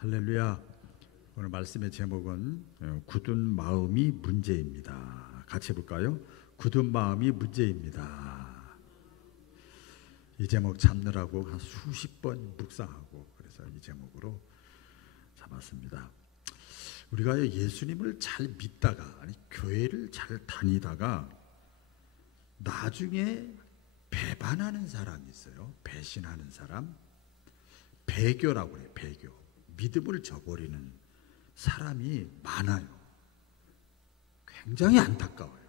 할렐루야. 오늘 말씀의 제목은 굳은 마음이 문제입니다. 같이 해볼까요? 굳은 마음이 문제입니다. 이 제목 잡느라고 한 수십 번 묵상하고 그래서 이 제목으로 잡았습니다. 우리가 예수님을 잘 믿다가 교회를 잘 다니다가 나중에 배반하는 사람이 있어요. 배신하는 사람. 배교라고 해요. 배교. 믿음을 저버리는 사람이 많아요. 굉장히 안타까워요.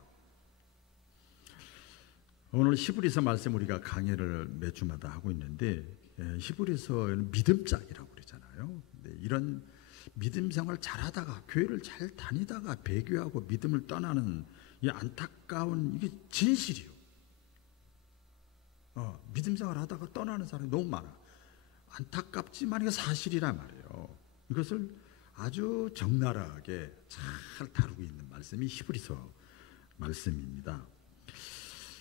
오늘 히브리서 말씀 우리가 강해를 매주마다 하고 있는데 히브리서는 믿음짝이라고 그러잖아요. 이런 믿음 생활 잘하다가 교회를 잘 다니다가 배교하고 믿음을 떠나는 이 안타까운 이게 진실이요. 믿음 생활 하다가 떠나는 사람이 너무 많아. 안타깝지만 이게 사실이란 말이에요. 이것을 아주 적나라하게 잘 다루고 있는 말씀이 히브리서 말씀입니다.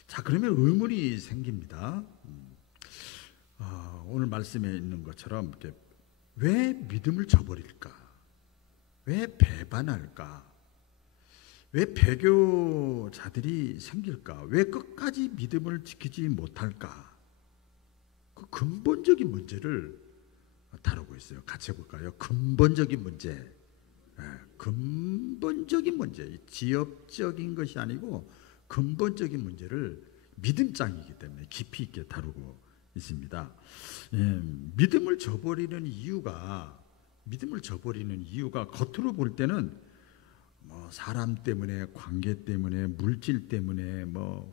자, 그러면 의문이 생깁니다. 오늘 말씀에 있는 것처럼 왜 믿음을 저버릴까? 왜 배반할까? 왜 배교자들이 생길까? 왜 끝까지 믿음을 지키지 못할까? 그 근본적인 문제를 다루고 있어요. 같이 해볼까요? 근본적인 문제. 근본적인 문제. 지엽적인 것이 아니고 근본적인 문제를 믿음장이기 때문에 깊이 있게 다루고 있습니다. 믿음을 저버리는 이유가 겉으로 볼 때는 사람 때문에, 관계 때문에, 물질 때문에,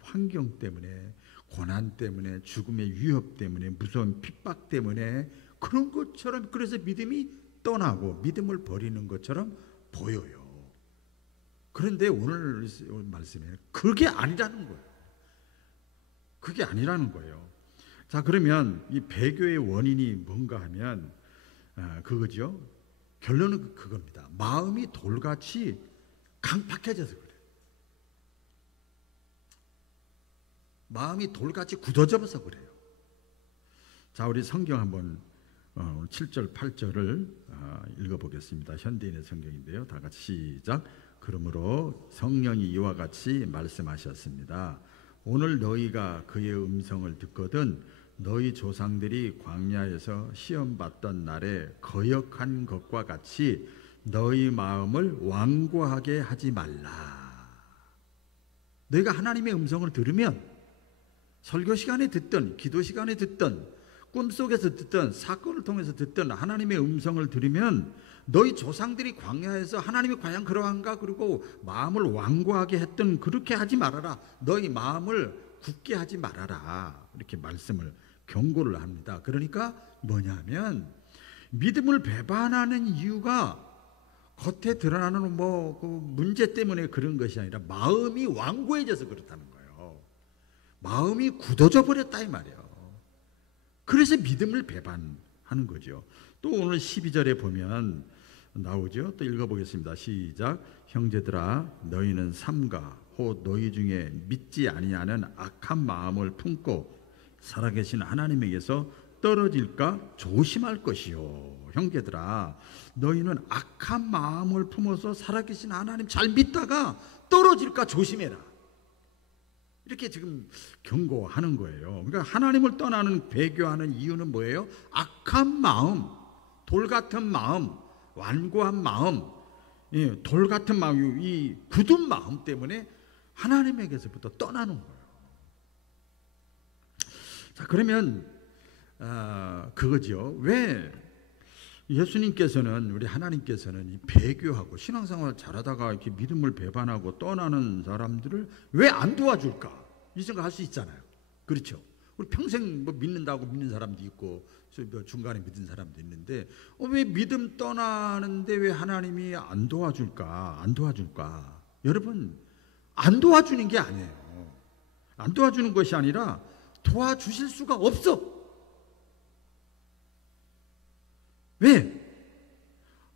환경 때문에, 고난 때문에, 죽음의 위협 때문에, 무서운 핍박 때문에 그런 것처럼, 그래서 믿음이 떠나고 믿음을 버리는 것처럼 보여요. 그런데 오늘 말씀에는 그게 아니라는 거예요. 그게 아니라는 거예요. 자, 그러면 이 배교의 원인이 뭔가 하면 그거죠. 결론은 그겁니다. 마음이 돌같이 강팍해져서 그래요. 마음이 돌같이 굳어져서 그래요. 자, 우리 성경 한번 7절, 8절을 읽어보겠습니다. 현대인의 성경인데요. 다 같이 시작. 그러므로 성령이 이와 같이 말씀하셨습니다. 오늘 너희가 그의 음성을 듣거든 너희 조상들이 광야에서 시험받던 날에 거역한 것과 같이 너희 마음을 완고하게 하지 말라. 너희가 하나님의 음성을 들으면 설교 시간에 듣든 기도 시간에 듣든 꿈속에서 듣든 사건을 통해서 듣든 하나님의 음성을 들으면 너희 조상들이 광야에서 하나님이 과연 그러한가, 그리고 마음을 완고하게 했던 그렇게 하지 말아라. 너희 마음을 굳게 하지 말아라. 이렇게 말씀을 경고를 합니다. 그러니까 뭐냐면 믿음을 배반하는 이유가 겉에 드러나는 그 문제 때문에 그런 것이 아니라 마음이 완고해져서 그렇다는 거예요. 마음이 굳어져 버렸다 이 말이에요. 그래서 믿음을 배반하는 거죠. 또 오늘 12절에 보면 나오죠. 또 읽어보겠습니다. 시작. 형제들아 너희는 삼가 혹 너희 중에 믿지 아니하는 악한 마음을 품고 살아계신 하나님에게서 떨어질까 조심할 것이요. 형제들아 너희는 악한 마음을 품어서 살아계신 하나님 잘 믿다가 떨어질까 조심해라. 이렇게 지금 경고하는 거예요. 그러니까 하나님을 떠나는 배교하는 이유는 뭐예요? 악한 마음, 돌 같은 마음, 완고한 마음, 돌 같은 마음, 이 굳은 마음 때문에 하나님에게서부터 떠나는 거예요. 자, 그러면 그거죠. 왜 예수님께서는, 우리 하나님께서는 이 배교하고 신앙생활 잘하다가 이렇게 믿음을 배반하고 떠나는 사람들을 왜 안 도와줄까? 이 생각할 수 있잖아요. 그렇죠? 우리 평생 믿는다고 믿는 사람도 있고 중간에 믿은 사람도 있는데 왜 믿음 떠나는데 왜 하나님이 안 도와줄까? 안 도와줄까? 여러분, 안 도와주는 게 아니에요. 안 도와주는 것이 아니라 도와주실 수가 없어. 왜?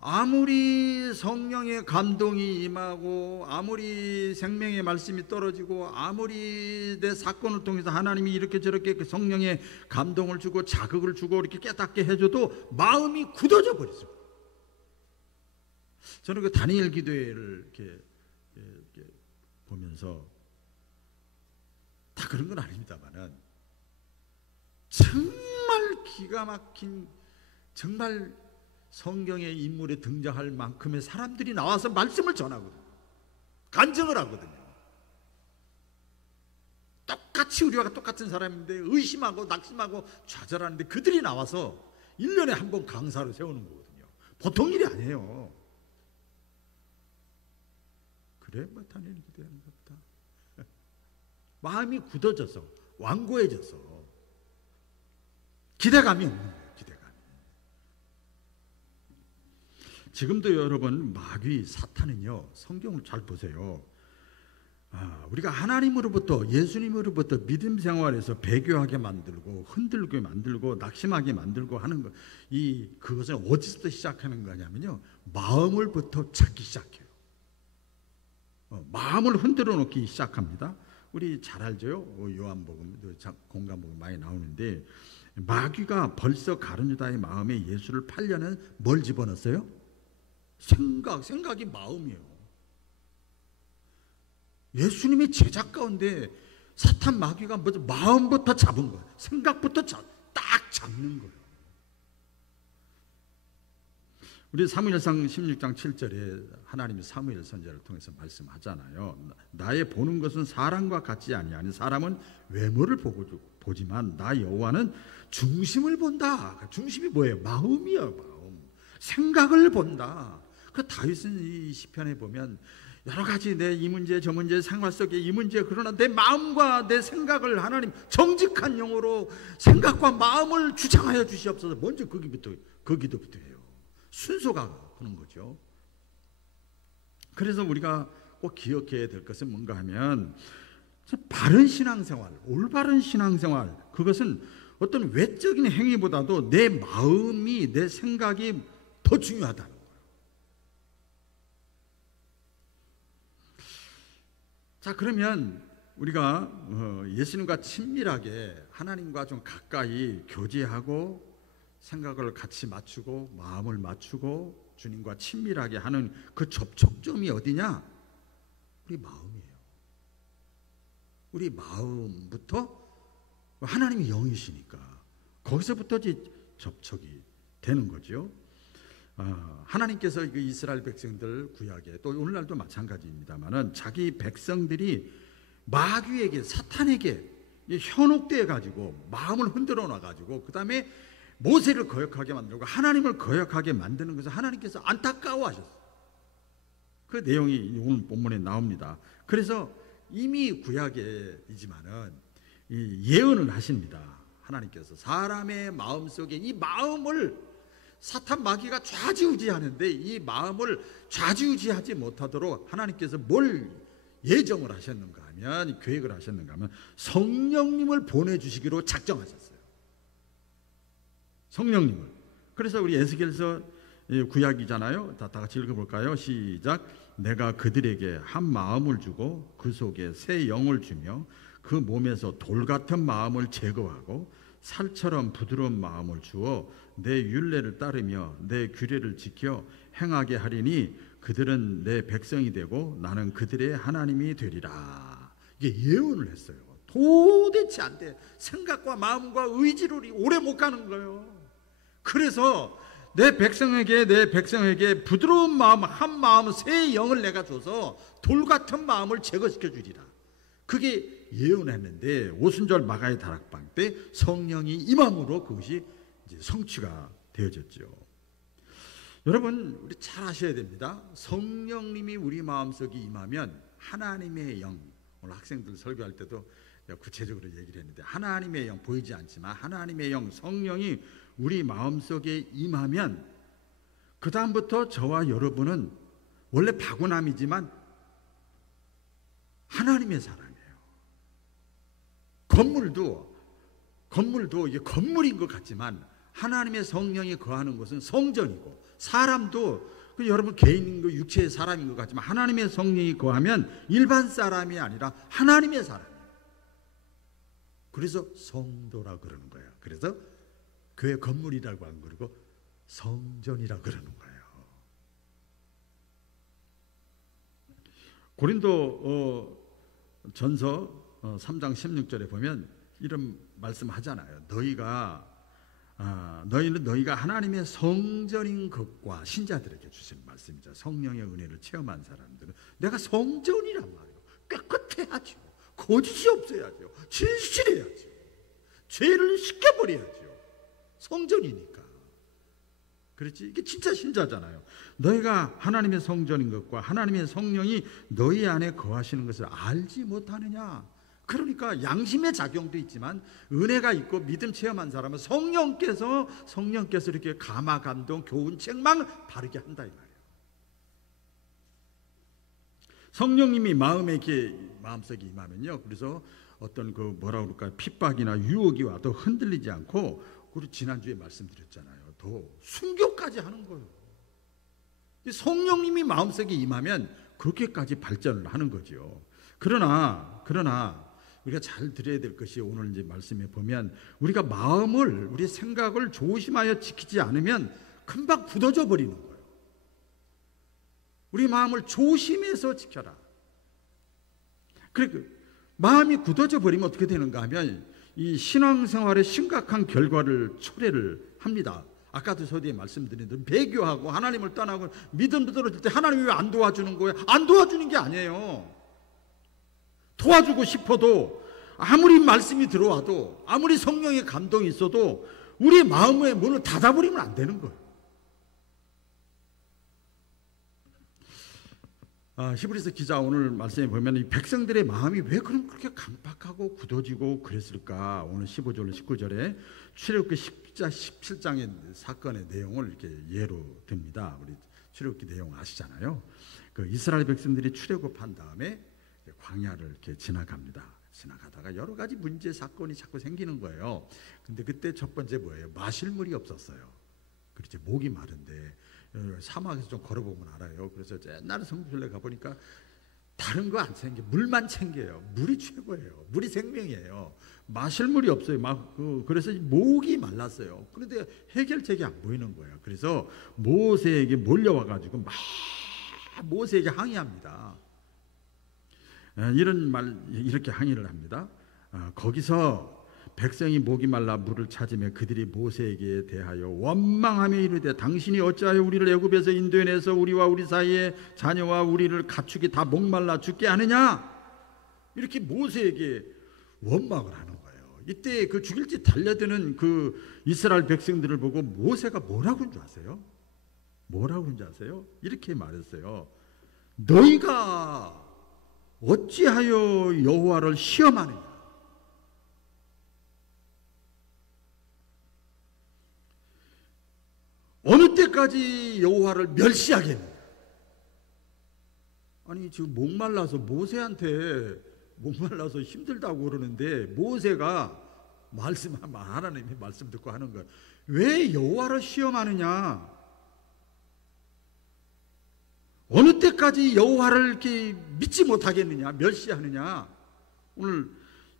아무리 성령의 감동이 임하고 아무리 생명의 말씀이 떨어지고 아무리 내 사건을 통해서 하나님이 이렇게 저렇게 성령의 감동을 주고 자극을 주고 이렇게 깨닫게 해줘도 마음이 굳어져 버렸어요. 저는 그 다니엘 기도회를 이렇게 보면서 다 그런 건 아닙니다만은 정말 기가 막힌, 정말 성경의 인물에 등장할 만큼의 사람들이 나와서 말씀을 전하거든요. 간증을 하거든요. 똑같이 우리와 똑같은 사람인데 의심하고 낙심하고 좌절하는데 그들이 나와서 1년에 한 번 강사를 세우는 거거든요. 보통 일이 아니에요. 그래, 뭐 다니엘 기도하는 것보다 마음이 굳어져서 완고해져서 기대감이 없는 거예요. 기대감이. 지금도 여러분 마귀 사탄은요, 성경을 잘 보세요. 우리가 하나님으로부터, 예수님으로부터 믿음 생활에서 배교하게 만들고 흔들게 만들고 낙심하게 만들고 하는 것, 그것은 어디서부터 시작하는 거냐면요, 마음을부터 찾기 시작해요. 마음을 흔들어 놓기 시작합니다. 우리 잘 알죠? 요한복음, 공간복음 많이 나오는데 마귀가 벌써 가룟 유다의 마음에 예수를 팔려는 뭘 집어넣었어요? 생각이 마음이에요. 예수님의 제자 가운데 사탄 마귀가 먼저 마음부터 잡은 거예요. 생각부터 딱 잡는 거예요. 우리 사무엘상 16장 7절에 하나님이 사무엘 선지자를 통해서 말씀하잖아요. 나의 보는 것은 사람과 같지 아니하니 사람은 외모를 보지만 나 여호와는 중심을 본다. 중심이 뭐예요? 마음이에요. 마음. 생각을 본다. 그 다윗은 이 시편에 보면 여러 가지 내 이 문제 저 문제 생활 속에 이 문제, 그러나 내 마음과 내 생각을 하나님 정직한 영으로 생각과 마음을 주장하여 주시옵소서. 먼저 그 기도부터 해요. 순서가 그런 거죠. 그래서 우리가 꼭 기억해야 될 것은 뭔가 하면 바른 신앙생활, 올바른 신앙생활, 그것은 어떤 외적인 행위보다도 내 마음이, 내 생각이 더 중요하다는 거예요. 자, 그러면 우리가 예수님과 친밀하게 하나님과 좀 가까이 교제하고 생각을 같이 맞추고 마음을 맞추고 주님과 친밀하게 하는 그 접촉점이 어디냐? 우리 마음이에요. 우리 마음부터, 하나님이 영이시니까 거기서부터 접촉이 되는 거죠. 하나님께서 그 이스라엘 백성들 구약에, 또 오늘날도 마찬가지입니다만은 자기 백성들이 마귀에게, 사탄에게 현혹돼 가지고 마음을 흔들어 놔 가지고 그 다음에 모세를 거역하게 만들고 하나님을 거역하게 만드는 것을 하나님께서 안타까워하셨어요. 그 내용이 오늘 본문에 나옵니다. 그래서 이미 구약이지만은 예언을 하십니다. 하나님께서 사람의 마음속에 이 마음을 사탄 마귀가 좌지우지하는데 이 마음을 좌지우지하지 못하도록 하나님께서 뭘 예정을 하셨는가 하면, 계획을 하셨는가 하면 성령님을 보내주시기로 작정하셨어요. 성령님을. 그래서 우리 에스겔서 구약이잖아요. 다 같이 읽어볼까요? 시작. 내가 그들에게 한 마음을 주고 그 속에 새 영을 주며 그 몸에서 돌 같은 마음을 제거하고 살처럼 부드러운 마음을 주어 내 율례를 따르며 내 규례를 지켜 행하게 하리니 그들은 내 백성이 되고 나는 그들의 하나님이 되리라. 이게 예언을 했어요. 도대체 안 돼. 생각과 마음과 의지로 오래 못 가는 거예요. 그래서 내 백성에게 부드러운 마음, 한 마음, 새 영을 내가 줘서 돌 같은 마음을 제거시켜 주리라. 그게 예언했는데 오순절 마가의 다락방 때 성령이 임함으로 그것이 이제 성취가 되어졌죠. 여러분, 우리 잘 아셔야 됩니다. 성령님이 우리 마음속에 임하면 하나님의 영, 오늘 학생들 설교할 때도 구체적으로 얘기를 했는데 하나님의 영, 보이지 않지만 하나님의 영, 성령이 우리 마음속에 임하면 그 다음부터 저와 여러분은 원래 파고남이지만 하나님의 사람이에요. 건물도 이게 건물인 것 같지만 하나님의 성령이 거하는 곳은 성전이고, 사람도 여러분 개인인 거, 육체의 사람인 것 같지만 하나님의 성령이 거하면 일반 사람이 아니라 하나님의 사람이에요. 그래서 성도라 그러는 거예요. 그래서 교회 건물이라고 안 그러고 성전이라 그러는 거예요. 고린도 전서 3장 16절에 보면 이런 말씀하잖아요. 너희가 하나님의 성전인 것과, 신자들에게 주신 말씀이죠. 성령의 은혜를 체험한 사람들은 내가 성전이란 말이에요. 깨끗해야죠. 거짓이 없어야죠. 진실해야죠. 죄를 씻겨버려야죠. 성전이니까. 그렇지? 이게 진짜 신자잖아요. 너희가 하나님의 성전인 것과 하나님의 성령이 너희 안에 거하시는 것을 알지 못하느냐. 그러니까 양심의 작용도 있지만 은혜가 있고 믿음 체험한 사람은 성령께서 이렇게 감화, 감동, 교훈, 책망 바르게 한다 이 말이에요. 성령님이 마음속에 임하면요, 그래서 어떤 그 뭐라 그럴까요, 핍박이나 유혹이 와도 흔들리지 않고, 우리 지난주에 말씀드렸잖아요, 더 순교까지 하는 거예요. 성령님이 마음속에 임하면 그렇게까지 발전을 하는 거죠. 그러나 우리가 잘 들어야 될 것이, 오늘 이제 말씀에 보면 우리가 우리 생각을 조심하여 지키지 않으면 금방 굳어져 버리는 거예요. 우리 마음을 조심해서 지켜라. 그러니까 마음이 굳어져 버리면 어떻게 되는가 하면 이 신앙생활의 심각한 결과를 초래를 합니다. 아까도 서두에 말씀드린 대로 배교하고 하나님을 떠나고 믿음도 떨어질 때 하나님이 왜 안 도와주는 거예요? 안 도와주는 게 아니에요. 도와주고 싶어도, 아무리 말씀이 들어와도, 아무리 성령의 감동이 있어도 우리 마음의 문을 닫아버리면 안 되는 거예요. 히브리서 기자 오늘 말씀에 보면 이 백성들의 마음이 왜 그렇게 강팍하고 굳어지고 그랬을까? 오늘 15절 19절에 출애굽기 17장의 사건의 내용을 이렇게 예로 듭니다. 우리 출애굽기 내용 아시잖아요. 그 이스라엘 백성들이 출애굽한 다음에 광야를 이렇게 지나가다가 여러 가지 문제 사건이 자꾸 생기는 거예요. 근데 그때 첫 번째 뭐예요? 마실 물이 없었어요. 그렇지, 목이 마른데 사막에서 좀 걸어보면 알아요. 그래서 옛날에 성수실에 가보니까 다른 거 안 챙겨, 물만 챙겨요. 물이 최고예요. 물이 생명이에요. 마실 물이 없어요. 그래서 목이 말랐어요. 그런데 해결책이 안 보이는 거예요. 그래서 모세에게 몰려와가지고 막 모세에게 항의합니다. 이렇게 항의를 합니다. 거기서 백성이 목이 말라 물을 찾으며 그들이 모세에게 대하여 원망하며 이르되 당신이 어찌하여 우리를 애굽에서 인도해내서 우리와 우리 사이에 자녀와 우리를 가축이 다 목말라 죽게 하느냐, 이렇게 모세에게 원망을 하는 거예요. 이때 그 죽일 듯 달려드는 그 이스라엘 백성들을 보고 모세가 뭐라고 한 줄 아세요? 이렇게 말했어요. 너희가 어찌하여 여호와를 시험하느냐. 어느 때까지 여호와를 멸시하겠느냐. 아니 지금 목말라서 모세한테 목말라서 힘들다고 그러는데 모세가 하나님의 말씀 듣고 하는 거, 왜 여호와를 시험하느냐. 어느 때까지 여호와를 이렇게 믿지 못하겠느냐, 멸시하느냐. 오늘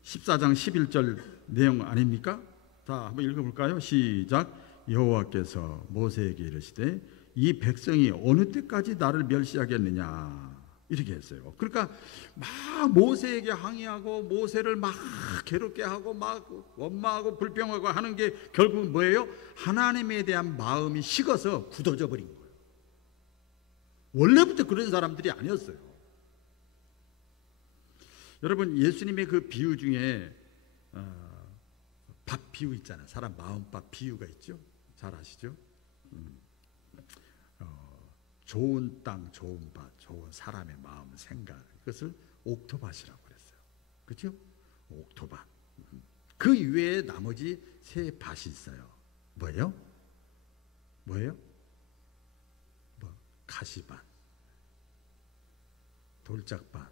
14장 11절 내용 아닙니까? 자, 한번 읽어볼까요? 시작. 여호와께서 모세에게 이르시되 이 백성이 어느 때까지 나를 멸시하겠느냐, 이렇게 했어요. 그러니까 막 모세에게 항의하고 모세를 막 괴롭게 하고 막 원망하고 불평하고 하는 게 결국은 뭐예요? 하나님에 대한 마음이 식어서 굳어져 버린 거예요. 원래부터 그런 사람들이 아니었어요. 여러분, 예수님의 그 비유 중에 밥 비유 있잖아요. 사람 마음밥 비유가 있죠. 잘 아시죠? 좋은 땅, 좋은 밭, 좋은 사람의 마음, 생각, 이것을 옥토밭이라고 그랬어요. 그렇죠? 옥토밭. 그 이외에 나머지 세 밭이 있어요. 뭐예요? 가시밭, 돌짝밭,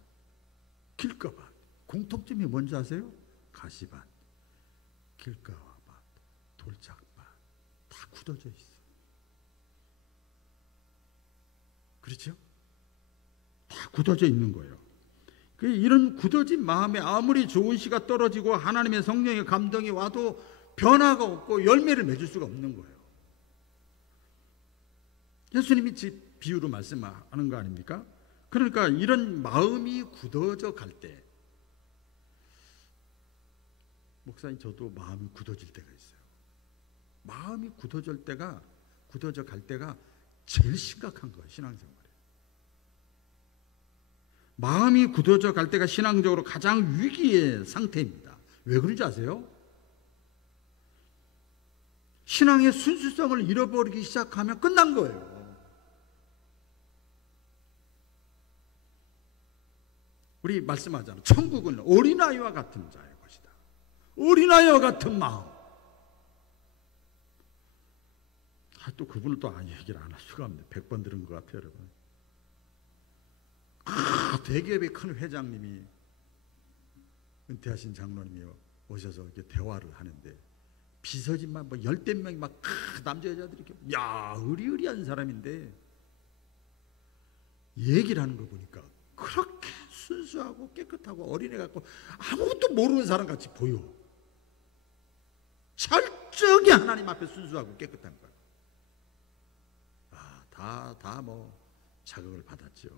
길가밭. 공통점이 뭔지 아세요? 가시밭, 길가밭, 돌짝밭. 다 굳어져 있어. 그렇죠? 다 굳어져 있는 거예요. 이런 굳어진 마음에 아무리 좋은 씨가 떨어지고 하나님의 성령의 감동이 와도 변화가 없고 열매를 맺을 수가 없는 거예요. 예수님이 비유로 말씀하는 거 아닙니까? 그러니까 이런 마음이 굳어져 갈 때, 목사님 저도 마음이 굳어질 때가 있어요. 마음이 굳어져 갈 때가 제일 심각한 거예요, 신앙생활에. 마음이 굳어져 갈 때가 신앙적으로 가장 위기의 상태입니다. 왜 그런지 아세요? 신앙의 순수성을 잃어버리기 시작하면 끝난 거예요. 우리 말씀하잖아요. 천국은 어린아이와 같은 자의 것이다. 어린아이와 같은 마음. 또 그분을 또 얘기를 안 할 수가 없네. 100번 들은 것 같아요, 여러분. 대기업의 큰 회장님이, 은퇴하신 장로님이 오셔서 이렇게 대화를 하는데, 비서진만 뭐 10명이 막 남자 여자들이 이렇게, 야, 의리의리한 사람인데 얘기를 하는 거 보니까 그렇게 순수하고 깨끗하고 어린애 같고 아무것도 모르는 사람 같이 보여. 철저하게 하나님 앞에 순수하고 깨끗한 거야. 다 뭐 자극을 받았죠.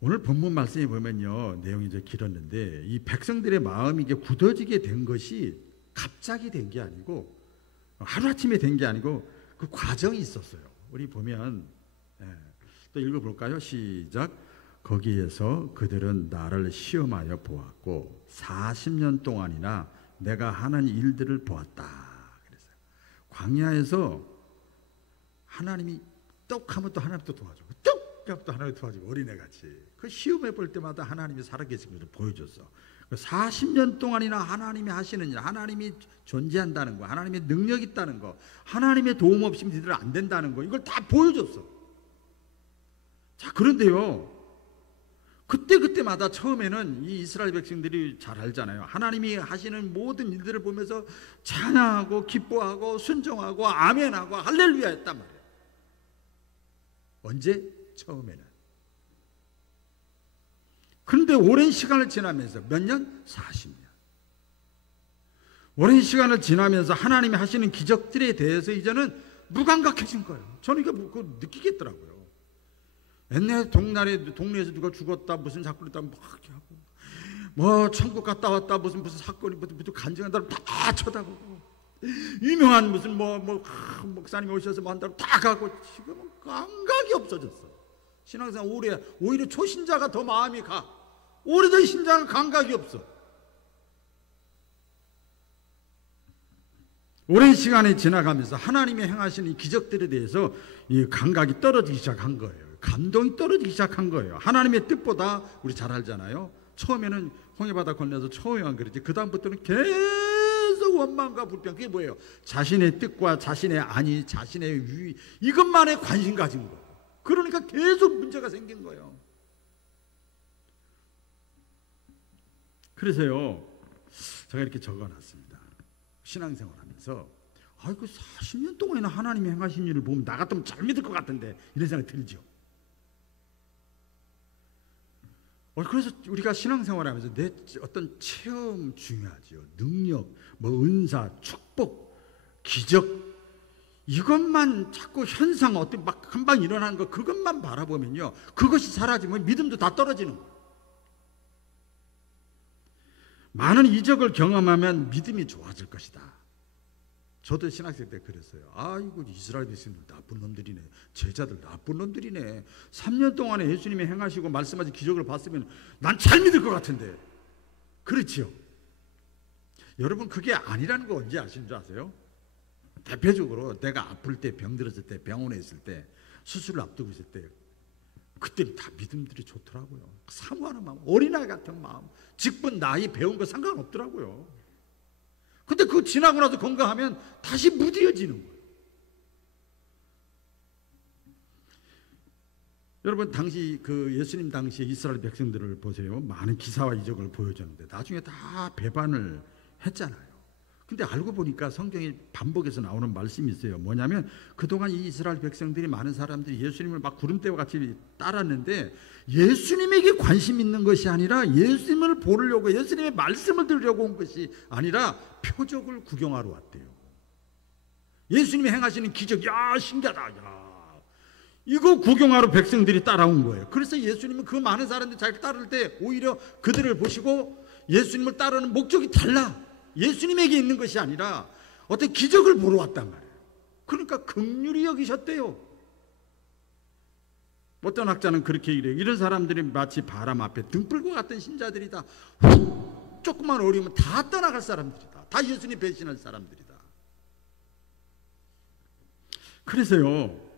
오늘 본문 말씀에 보면요, 내용이 좀 길었는데, 이 백성들의 마음이 이게 굳어지게 된 것이 갑자기 된 게 아니고, 하루아침에 된 게 아니고, 그 과정이 있었어요. 우리 보면, 또 읽어볼까요? 시작. 거기에서 그들은 나를 시험하여 보았고 40년 동안이나 내가 하는 일들을 보았다. 그랬어요. 광야에서 하나님이 떡 하면 또 하나님 또 도와주고, 떡 하면 또 하나님 도와주고, 어린애같이 그 시험해 볼 때마다 하나님이 살아계신 것을 보여줬어. 40년 동안이나 하나님이 하시는 일, 하나님이 존재한다는 거, 하나님의 능력이 있다는 거, 하나님의 도움 없이 니들 안 된다는 거, 이걸 다 보여줬어. 자, 그런데요, 그때마다 처음에는 이 이스라엘 백성들이 잘 알잖아요. 하나님이 하시는 모든 일들을 보면서 찬양하고 기뻐하고 순종하고 아멘하고 할렐루야 했단 말이에요. 언제? 처음에는. 그런데 오랜 시간을 지나면서, 몇 년? 40년. 오랜 시간을 지나면서 하나님이 하시는 기적들에 대해서 이제는 무감각해진 거예요. 저는 이거 느끼겠더라고요. 옛날 동네에서 누가 죽었다, 무슨 사건이 있다, 막 이렇게 하고, 뭐 천국 갔다 왔다, 무슨 사건이, 무슨 간증한 다음 다 쳐다보고, 유명한 무슨 목사님이 오셔서 뭐 한다고 다 가고, 지금은 감각이 없어졌어. 신앙생활 오히려 초신자가 더 마음이 가. 오래된 신자는 감각이 없어. 오랜 시간이 지나가면서 하나님이 행하시는 기적들에 대해서 이 감각이 떨어지기 시작한 거예요. 감동이 떨어지기 시작한 거예요. 하나님의 뜻보다, 우리 잘 알잖아요. 처음에는 홍해바다 건너서 처음에만 그랬지, 그 다음부터는 계속 원망과 불평. 그게 뭐예요? 자신의 뜻과 자신의 안위, 자신의 위, 이것만에 관심 가진 거예요. 그러니까 계속 문제가 생긴 거예요. 그래서요, 제가 이렇게 적어놨습니다. 신앙생활하면서, 아이고 40년 동안이나 하나님이 행하신 일을 보면 나 같으면 잘 믿을 것 같은데, 이런 생각이 들죠. 그래서 우리가 신앙생활하면서 내 어떤 체험 중요하죠. 능력, 뭐 은사, 축복, 기적, 이것만 자꾸 현상, 어떻게 막 금방 일어나는 거, 그것만 바라보면요, 그것이 사라지면 믿음도 다 떨어지는 거예요. 많은 이적을 경험하면 믿음이 좋아질 것이다. 저도 신학생 때 그랬어요. 아이고 이스라엘 백성들 나쁜 놈들이네, 제자들 나쁜 놈들이네. 3년 동안에 예수님이 행하시고 말씀하신 기적을 봤으면 난 잘 믿을 것 같은데. 그렇죠? 여러분, 그게 아니라는 거 언제 아시는 줄 아세요? 대표적으로 내가 아플 때, 병들었을 때, 병원에 있을 때, 수술을 앞두고 있을 때, 그때는 다 믿음들이 좋더라고요. 사모하는 마음, 어린아이 같은 마음, 직분, 나이, 배운 거 상관없더라고요. 근데 그거 지나고 나서 건강하면 다시 무뎌지는 거예요. 여러분, 당시 예수님 당시에 이스라엘 백성들을 보세요. 많은 기사와 이적을 보여줬는데 나중에 다 배반을 했잖아요. 근데 알고 보니까 성경에 반복해서 나오는 말씀이 있어요. 뭐냐면, 그동안 이 이스라엘 백성들이, 많은 사람들이 예수님을 막 구름대와 같이 따랐는데 예수님에게 관심 있는 것이 아니라, 예수님을 보려고, 예수님의 말씀을 들으려고 온 것이 아니라 표적을 구경하러 왔대요. 예수님이 행하시는 기적, 야 신기하다, 야 이거 구경하러 백성들이 따라온 거예요. 그래서 예수님은 그 많은 사람들이 자기를 따를 때 오히려 그들을 보시고 예수님을 따르는 목적이 달라. 예수님에게 있는 것이 아니라 어떤 기적을 보러 왔단 말이에요. 그러니까 긍휼히 여기셨대요. 어떤 학자는 그렇게 이래요. 이런 사람들이 마치 바람 앞에 등불과 같은 신자들이다. 훅 조금만 어리면 다 떠나갈 사람들이다. 다 예수님 배신할 사람들이다. 그래서요,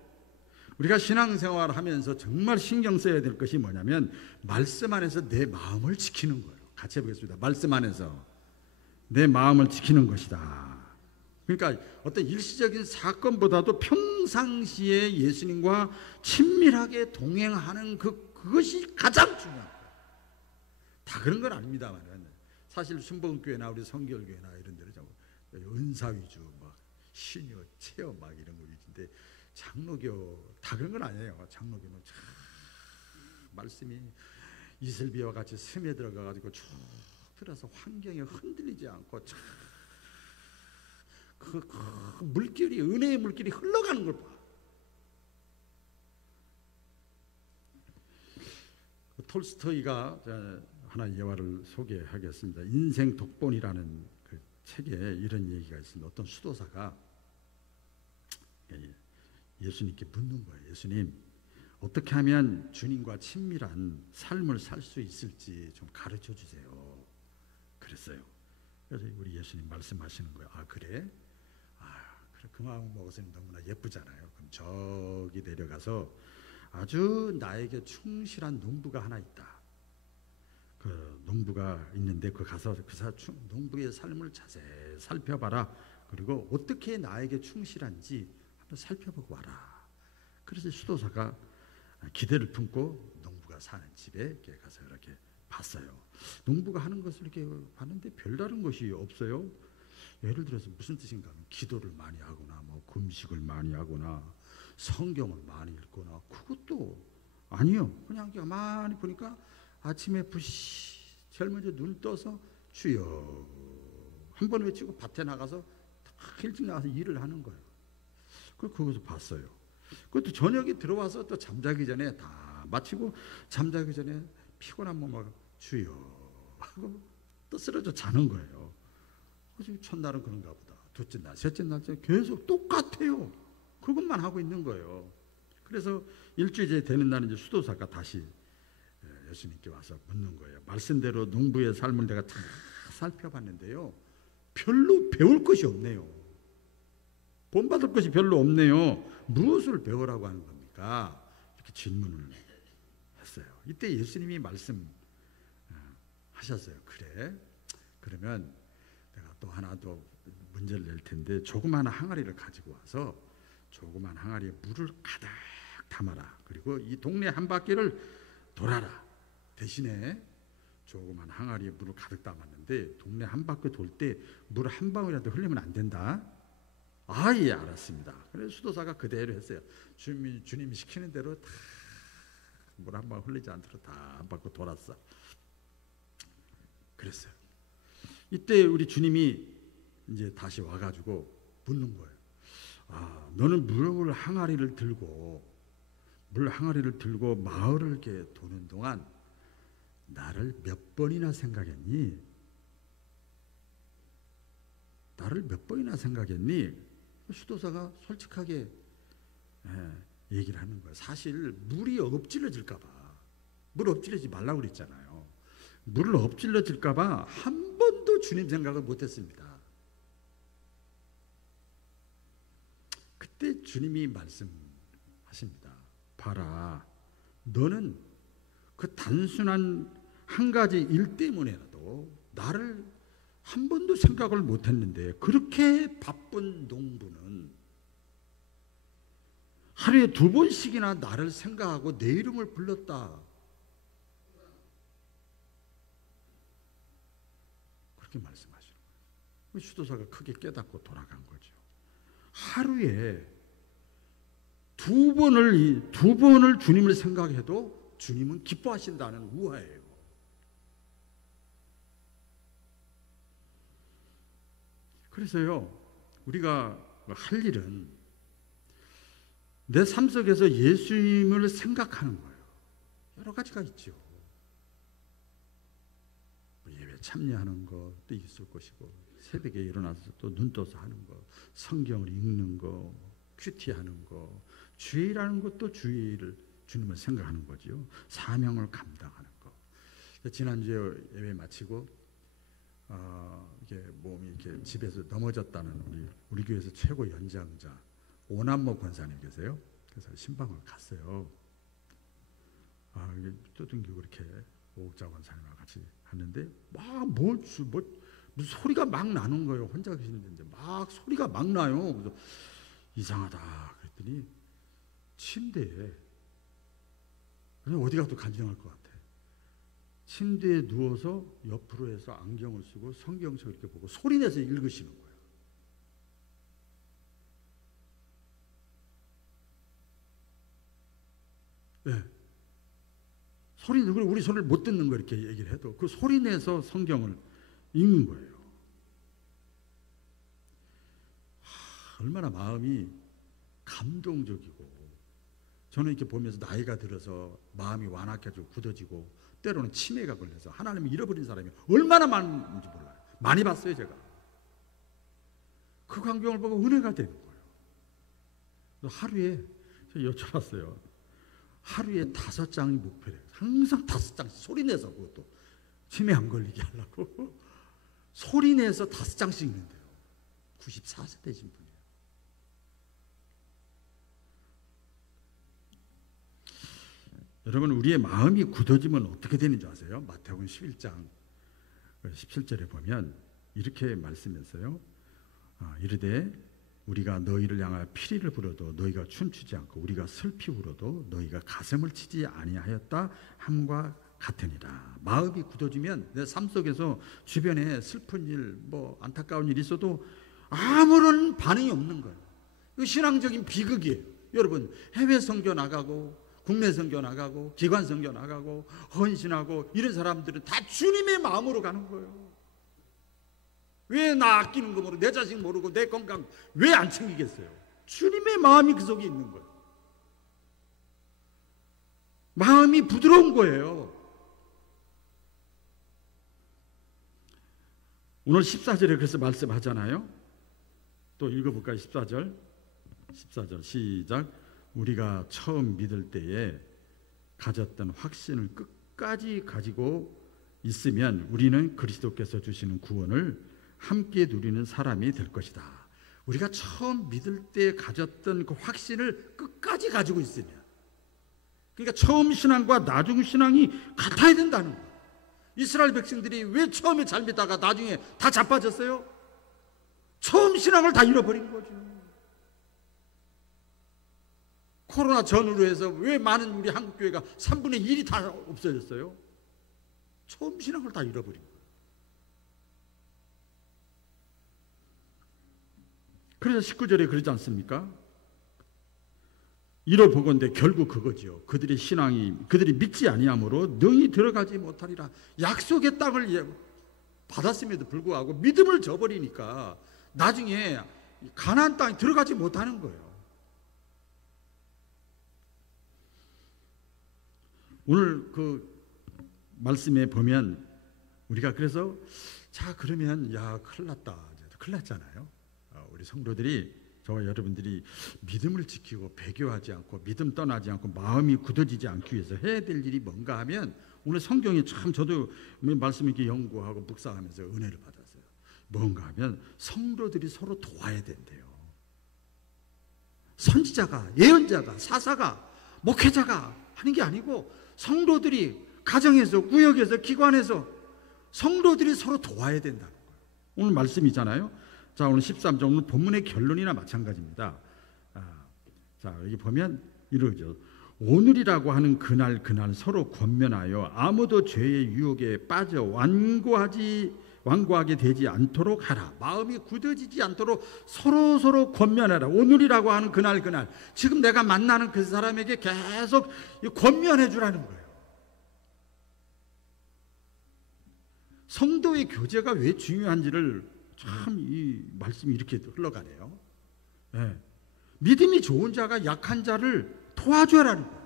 우리가 신앙생활을 하면서 정말 신경 써야 될 것이 뭐냐면 말씀 안에서 내 마음을 지키는 거예요. 같이 해보겠습니다. 말씀 안에서 내 마음을 지키는 것이다. 그러니까 어떤 일시적인 사건보다도 평상시에 예수님과 친밀하게 동행하는 그것이 가장 중요한 거예요. 다 그런 건 아닙니다만 사실 순복음교회나 우리 성결교회나 이런 데는 은사 위주 막 신여 체험 막 이런 거 위주인데 장로교 다 그런 건 아니에요. 장로교는 참 말씀이 이슬비와 같이 스며 들어가가지고 쭉 들어서 환경에 흔들리지 않고 참 그 물길이 은혜의 물길이 흘러가는 걸 봐. 톨스토이가 하나 예화를 소개하겠습니다. 인생 독본이라는 그 책에 이런 얘기가 있습니다. 어떤 수도사가 예수님께 묻는 거예요. 예수님, 어떻게 하면 주님과 친밀한 삶을 살 수 있을지 좀 가르쳐 주세요. 그랬어요. 그래서 우리 예수님 말씀하시는 거예요. 아, 그래? 그래, 그 마음 먹었으니 너무나 예쁘잖아요. 그럼 저기 내려가서 아주 나에게 충실한 농부가 하나 있다. 그 농부가 있는데 그 가서 농부의 삶을 자세히 살펴봐라. 그리고 어떻게 나에게 충실한지 한번 살펴보고 와라. 그래서 수도사가 기대를 품고 농부가 사는 집에 이렇게 가서 이렇게 봤어요. 농부가 하는 것을 이렇게 봤는데 별다른 것이 없어요. 예를 들어서 무슨 뜻인가 하면 기도를 많이 하거나 뭐 금식을 많이 하거나 성경을 많이 읽거나 그것도 아니요. 그냥 가만히 보니까 아침에 부시 제일 먼저 눈 떠서 주여 한 번 외치고 밭에 나가서 딱 일찍 나가서 일을 하는 거예요. 그래서 그것을 봤어요. 그것도 저녁에 들어와서 또 잠자기 전에 다 마치고 잠자기 전에 피곤한 몸을 주여 하고 또 쓰러져 자는 거예요. 그래서 첫날은 그런가 보다. 둘째 날, 셋째 날째 계속 똑같아요. 그것만 하고 있는 거예요. 그래서 일주일째 되는 날은 이제 수도사가 다시 예수님께 와서 묻는 거예요. 말씀대로 농부의 삶을 내가 다 살펴봤는데요. 별로 배울 것이 없네요. 본받을 것이 별로 없네요. 무엇을 배우라고 하는 겁니까? 이렇게 질문을 했어요. 이때 예수님이 말씀하셨어요. 그래? 그러면 내가 또 하나 더 문제를 낼 텐데 조그마한 항아리를 가지고 와서 조그마한 항아리에 물을 가득 담아라. 그리고 이 동네 한 바퀴를 돌아라. 대신에 조그마한 항아리에 물을 가득 담았는데 동네 한 바퀴 돌 때 물 한 방울이라도 흘리면 안 된다. 아, 예, 알았습니다. 그래서 수도사가 그대로 했어요. 주님이 시키는 대로 다 물 한 방울 흘리지 않도록 다 한 바퀴 돌았어. 그랬어요. 이때 우리 주님이 이제 다시 와가지고 묻는 거예요. 아, 너는 물 항아리를 들고 마을을 이렇게 도는 동안 나를 몇 번이나 생각했니? 나를 몇 번이나 생각했니? 수도사가 솔직하게 얘기를 하는 거예요. 사실 물이 엎질러질까 봐. 물 엎질러지지 말라고 그랬잖아요. 물을 엎질러질까 봐 한 번도 주님 생각을 못했습니다. 그때 주님이 말씀하십니다. 봐라, 너는 그 단순한 한 가지 일 때문에라도 나를 한 번도 생각을 못했는데 그렇게 바쁜 농부는 하루에 2번씩이나 나를 생각하고 내 이름을 불렀다. 그렇게 말씀하시는 거예요. 수도사가 크게 깨닫고 돌아간 거죠. 하루에 2번을 주님을 생각해도 주님은 기뻐하신다는 우화예요. 그래서요, 우리가 할 일은 내 삶 속에서 예수님을 생각하는 거예요. 여러 가지가 있죠. 예배 참여하는 것도 있을 것이고, 새벽에 일어나서 또 눈 떠서 하는 거, 성경을 읽는 거, 큐티하는 거, 주일하는 것도 주일을 주님을 생각하는 거죠. 사명을 감당하는 거. 지난주에 예배 마치고 이게 몸이 이렇게 집에서 넘어졌다는 우리 교회에서 최고 연장자 오남모 권사님 계세요. 그래서 신방을 갔어요. 이게 떠듬기고 이렇게 오옥자 권사님과 같이 갔는데 무슨 소리가 막 나는 거예요. 혼자 계시는데 막 소리가 막 나요. 그래서 이상하다 그랬더니 침대에, 어디 가도 간증할 것 같아. 침대에 누워서 옆으로 해서 안경을 쓰고 성경책 이렇게 보고 소리내서 읽으시는 거예요. 네. 우리 소리를 못 듣는 거 이렇게 얘기를 해도 그 소리내서 성경을 읽는 거예요. 얼마나 마음이 감동적이고, 저는 이렇게 보면서 나이가 들어서 마음이 완악해지고 굳어지고 때로는 치매가 걸려서 하나님을 잃어버린 사람이 얼마나 많은지 몰라요. 많이 봤어요. 제가 그 광경을 보고 은혜가 되는 거예요. 하루에 제가 여쭤봤어요. 하루에 5장이 목표래요. 항상 5장씩 소리내서, 그것도 치매 안 걸리게 하려고 소리내서 5장씩 읽는데요. 94세 되신 분이에요. 여러분, 우리의 마음이 굳어지면 어떻게 되는 줄 아세요? 마태복음 11장 17절에 보면 이렇게 말씀했어요. 이르되 우리가 너희를 향하여 피리를 불어도 너희가 춤추지 않고 우리가 슬피 울어도 너희가 가슴을 치지 아니하였다 함과 같으니라. 마음이 굳어지면 내 삶 속에서 주변에 슬픈 일, 안타까운 일이 있어도 아무런 반응이 없는 거예요. 이거 신앙적인 비극이에요. 여러분, 해외 선교 나가고 국내 선교 나가고 기관 선교 나가고 헌신하고 이런 사람들은 다 주님의 마음으로 가는 거예요. 왜 나 아끼는 거 모르고 내 자식 모르고 내 건강 왜 안 챙기겠어요? 주님의 마음이 그 속에 있는 거예요. 마음이 부드러운 거예요. 오늘 14절에 그래서 말씀하잖아요. 또 읽어볼까요? 14절 시작. 우리가 처음 믿을 때에 가졌던 확신을 끝까지 가지고 있으면 우리는 그리스도께서 주시는 구원을 함께 누리는 사람이 될 것이다. 우리가 처음 믿을 때 가졌던 그 확신을 끝까지 가지고 있으면, 그러니까 처음 신앙과 나중 신앙이 같아야 된다는 거예요. 이스라엘 백성들이 왜 처음에 잘 믿다가 나중에 다 자빠졌어요? 처음 신앙을 다 잃어버린 거죠. 코로나 전후로 해서 왜 많은 우리 한국교회가 3분의 1이 다 없어졌어요? 처음 신앙을 다 잃어버린 거예요. 그래서 19절에 그러지 않습니까? 이뤄보건대 결국 그거죠. 그들의 신앙이 그들이 믿지 아니함으로 능히 들어가지 못하리라. 약속의 땅을 받았음에도 불구하고 믿음을 저버리니까 나중에 가나안 땅에 들어가지 못하는 거예요. 오늘 그 말씀에 보면 우리가 그래서 그러면 큰일 났다. 큰일 났잖아요. 우리 성도들이, 저와 여러분들이 믿음을 지키고 배교하지 않고 믿음 떠나지 않고 마음이 굳어지지 않기 위해서 해야 될 일이 뭔가 하면, 오늘 성경에 참 저도 말씀 이렇게 연구하고 묵상하면서 은혜를 받았어요. 뭔가 하면 성도들이 서로 도와야 된대요. 선지자가, 예언자가, 사사가, 목회자가 하는 게 아니고 성도들이 가정에서, 구역에서, 기관에서 성도들이 서로 도와야 된다는 거예요. 오늘 말씀이잖아요. 자, 오늘 13절, 오늘 본문의 결론이나 마찬가지입니다. 자, 여기 보면 이러죠. 오늘이라고 하는 그날 서로 권면하여 아무도 죄의 유혹에 빠져 완고하게 되지 않도록 하라. 마음이 굳어지지 않도록 서로 권면하라. 오늘이라고 하는 그날, 지금 내가 만나는 그 사람에게 계속 권면해 주라는 거예요. 성도의 교제가 왜 중요한지를 참 이 말씀이 이렇게 흘러가네요. 네. 믿음이 좋은 자가 약한 자를 도와줘라는 거예요.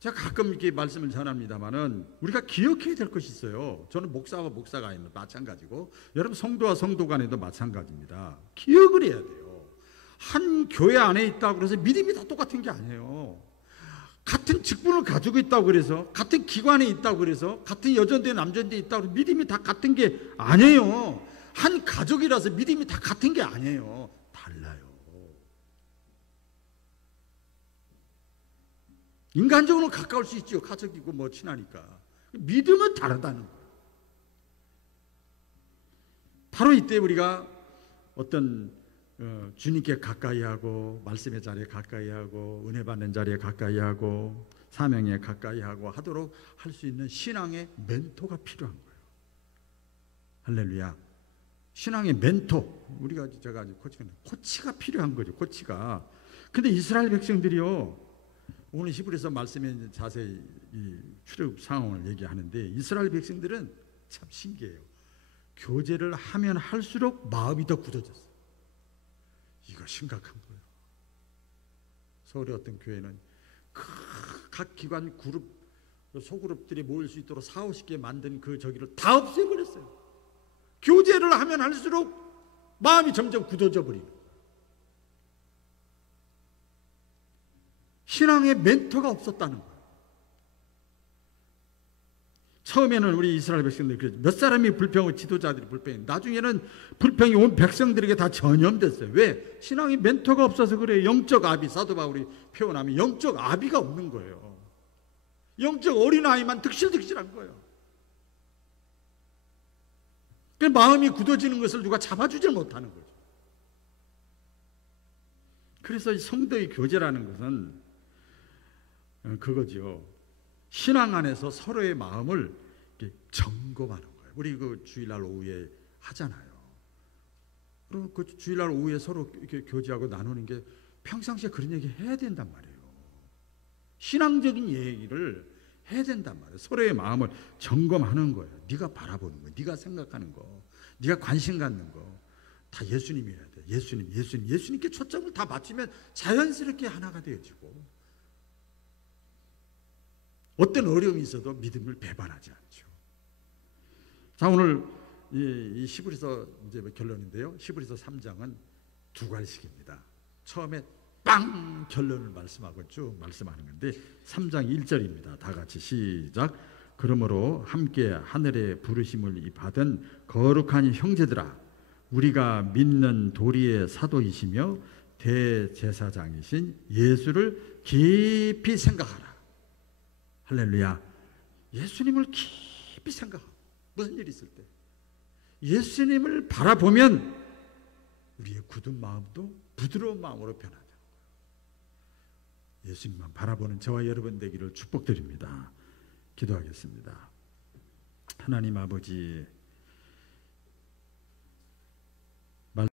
제가 가끔 이렇게 말씀을 전합니다만은 우리가 기억해야 될 것이 있어요. 저는 목사와 목사가 있는 마찬가지고 여러분 성도와 성도 간에도 마찬가지입니다. 기억을 해야 돼요. 한 교회 안에 있다고 그래서 믿음이 다 똑같은 게 아니에요. 같은 직분을 가지고 있다고 그래서, 같은 기관에 있다고 그래서, 같은 여전대 남전대 있다고 그래서 믿음이 다 같은 게 아니에요. 한 가족이라서 믿음이 다 같은 게 아니에요. 달라요. 인간적으로 가까울 수 있죠. 가족이고 뭐 친하니까. 믿음은 다르다는 거예요. 바로 이때 우리가 어떤 주님께 가까이 하고, 말씀의 자리에 가까이 하고, 은혜 받는 자리에 가까이 하고, 사명에 가까이 하고 하도록 할 수 있는 신앙의 멘토가 필요한 거예요. 할렐루야. 신앙의 멘토, 제가 코치가 필요한 거죠. 코치가. 근데 이스라엘 백성들이요, 오늘 히브리서 말씀에 자세히 이 출애굽 상황을 얘기하는데, 이스라엘 백성들은 참 신기해요. 교제를 하면 할수록 마음이 더 굳어졌어요. 이거 심각한 거예요. 서울의 어떤 교회는 각 기관 그룹, 소그룹들이 모일 수 있도록 40-50개 만든 그 저기를 다 없애버렸어요. 교제를 하면 할수록 마음이 점점 굳어져 버리는 거예요. 신앙의 멘토가 없었다는 거예요. 처음에는 우리 이스라엘 백성들이 몇 사람이 불평을, 지도자들이 불평이, 나중에는 불평이 온 백성들에게 다 전염됐어요. 왜? 신앙의 멘토가 없어서 그래요. 영적 아비, 사도 바울이 표현하면 영적 아비가 없는 거예요. 영적 어린아이만 득실득실한 거예요. 그 마음이 굳어지는 것을 누가 잡아주질 못하는 거죠. 그래서 이 성도의 교제라는 것은 그거죠. 신앙 안에서 서로의 마음을 이렇게 점검하는 거예요. 우리 그 주일날 오후에 하잖아요. 그럼 그 주일날 오후에 서로 이렇게 교제하고 나누는 게 평상시에 그런 얘기 해야 된단 말이에요. 신앙적인 얘기를 해야 된단 말이에요. 서로의 마음을 점검하는 거예요. 네가 바라보는 거, 네가 생각하는 거, 네가 관심 갖는 거 다 예수님이어야 돼. 예수님께 초점을 다 맞추면 자연스럽게 하나가 되어지고, 어떤 어려움이 있어도 믿음을 배반하지 않죠. 자, 오늘 이 히브리서 이제 결론인데요. 히브리서 3장은 두 갈식입니다. 처음에 빵 결론을 말씀하고 쭉 말씀하는 건데 3장 1절입니다. 다 같이 시작. 그러므로 함께 하늘의 부르심을 받은 거룩한 형제들아, 우리가 믿는 도리의 사도이시며 대제사장이신 예수를 깊이 생각하라. 할렐루야. 예수님을 깊이 생각하고, 무슨 일이 있을 때 예수님을 바라보면 우리의 굳은 마음도 부드러운 마음으로 변하는 거예요. 예수님만 바라보는 저와 여러분 되기를 축복드립니다. 기도하겠습니다. 하나님 아버지,